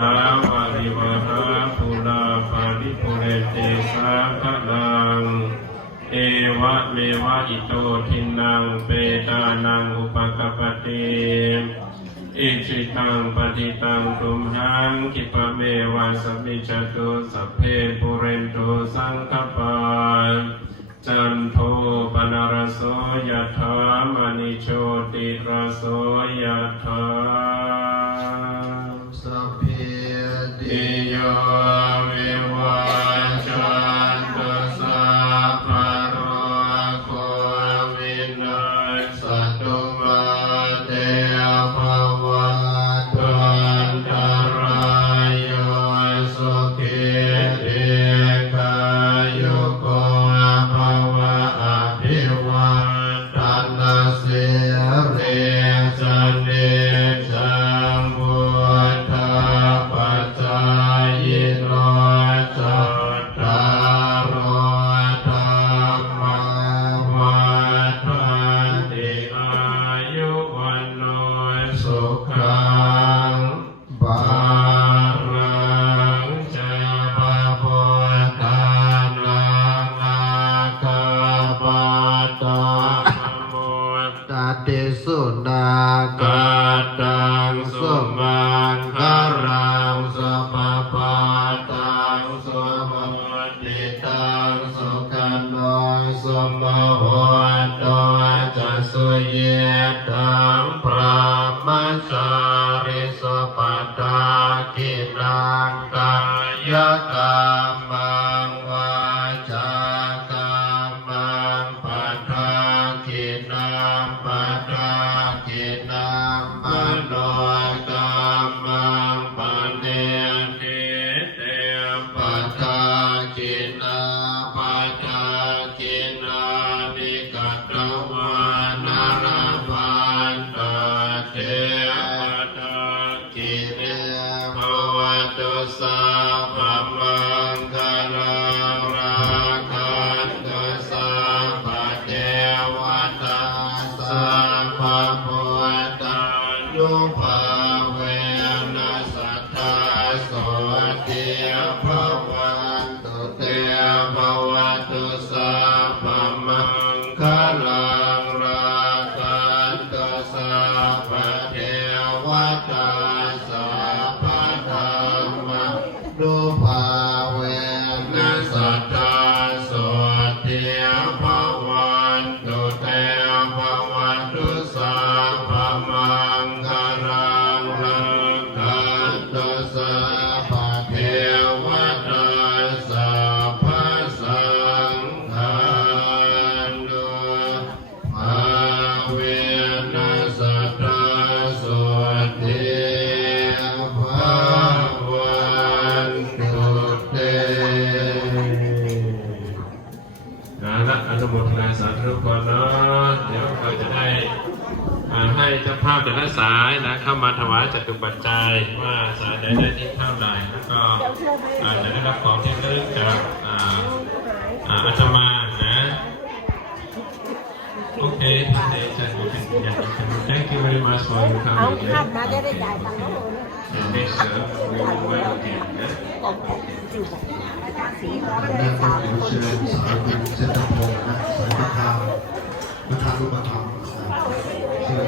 สาวาริวหาภูลาภาริภูเรเตสาคลังเอวะเมวะอิโตทินังเปตานังอุปกปปติอิจิตังปฏิตังตุมหังคิปะเมวะสมิจจตุสัพเพปุเรนโตสังคปาจันโทปนารโสยถามณิโชติรโสยถาสัพเพติโยวิวัจจันตุสัพพะโรโควินัสตุมาเตภวัตวันตรายโยสุขิติกายุโกภวะอภิวัตนาสิริจันเนจังพุทธปัจจายโนจัตตารโอธรรมวัฏฏันติอายุวันโนสุขังภาลังจะภะพุทธานังนาคาปะตะโม ตาติสุนากกาตังสุมังคารังสัพพะตังสุโมติตังสุขันโนสุโมโหตุจัสสุเยตังพระมัจจาริสุปัตตากินังกายกรรมังวาจากรรมังปัฏฐากินังปัฏฐากินังมโนกรรมังปะเนติเตปัฏฐากินังปัฏฐากินังนิกัตตวานาราภันตเตปัฏฐากิเนภวตุสัพพมังคลังราคันตุสัพพเทวตาสัพพพุทธานุภาเวนัสสัทธาโสติภวันตุเตภวตุสัพพมังคลังราคันตุสัพพเทวตาสัพพธรรม นุภาเวนัสสัทธาโสติภวันตุเตภวันตุสัพพมังคลังรักขันตุสัพพเทวตาสัพพสังฆานุภาเวนัสสัทธาโสติภวันตุเตและอนุโมทนาสาธุก่อนเนาะเดี๋ยวเราจะได้ให้เจ้าภาพแต่ละสายนะเข้ามาถวายจตุปัจจัยว่าสายใดได้ที่เท่าไหร่แล้วก็จะได้รับของที่ระลึกจากอาตมานะโอเคท่านใดจะดูเป็นอย่างนี้ Thank you very much for your เอา coming ข้ามมาจะได้จ่ายตังค์เขาเลย and next we will welcome นะ จิ๋วบอกอาจารย์สีร้อง แม่ ได้ ก็ สาม เดี๋ยว คน เชิญสายบุญเจตพงศ์นะสายประธานประธานรูปธรรมเชิญ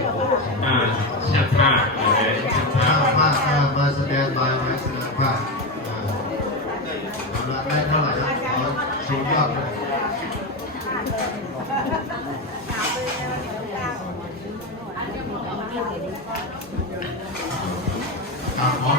ช่างภาพเลยช่างภา ข้า พ วมากมาแสดงมาไว้แสดงภาพกำลังได้เท่าไหร่นะขอชูยอดเลยขอ